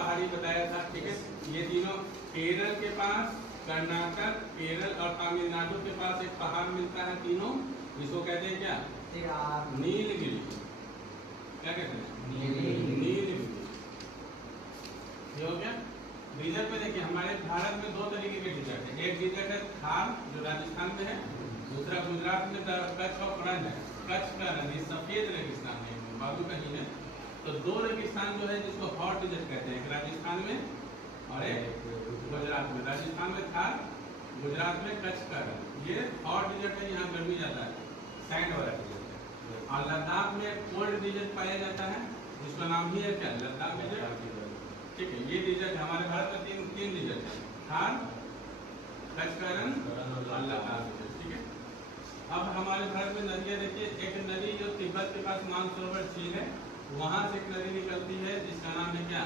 पहाड़ी बताया था, ठीक है। ये तीनों केरल के पास, कर्नाटक, केरल और तमिलनाडु के पास एक पहाड़ मिलता है तीनों, जिसको कहते हैं क्या? नीलगिरी। क्या कहते हैं? नीलगिरी। ये हो गया। डिजर्ट में देखिए हमारे भारत में दो तरीके के डिजर्ट है। एक डिजर्ट है थार जो राजस्थान में है, दूसरा गुजरात में कच्छ और रण है। कच्छ का रण सफेद रेगिस्तान है, बालू कहीं है। तो दो रेगिस्तान जो है जिसको हॉट डिजर्ट कहते हैं, एक राजस्थान में और एक गुजरात में। राजस्थान में थार, गुजरात में कच्छ का रण। ये हॉट डिजर्ट है, यहाँ गर्मी ज्यादा है, सैंड वाला डिजर्ट है। और लद्दाख में कोल्ड डिजर्ट पाया जाता है, जिसका नाम ही है क्या? लद्दाख डिजर्ट, ठीक है। ये डिजर्ट हमारे भारत में तीन डिजर्ट है, थार, कच्छ का रण और लद्दाख डिजर्ट, ठीक है। अब हमारे भारत में नदियाँ देखिए, एक नदी जो तिब्बत के पास मानसरोवर झील है, वहां से एक नदी निकलती है जिसका नाम है क्या?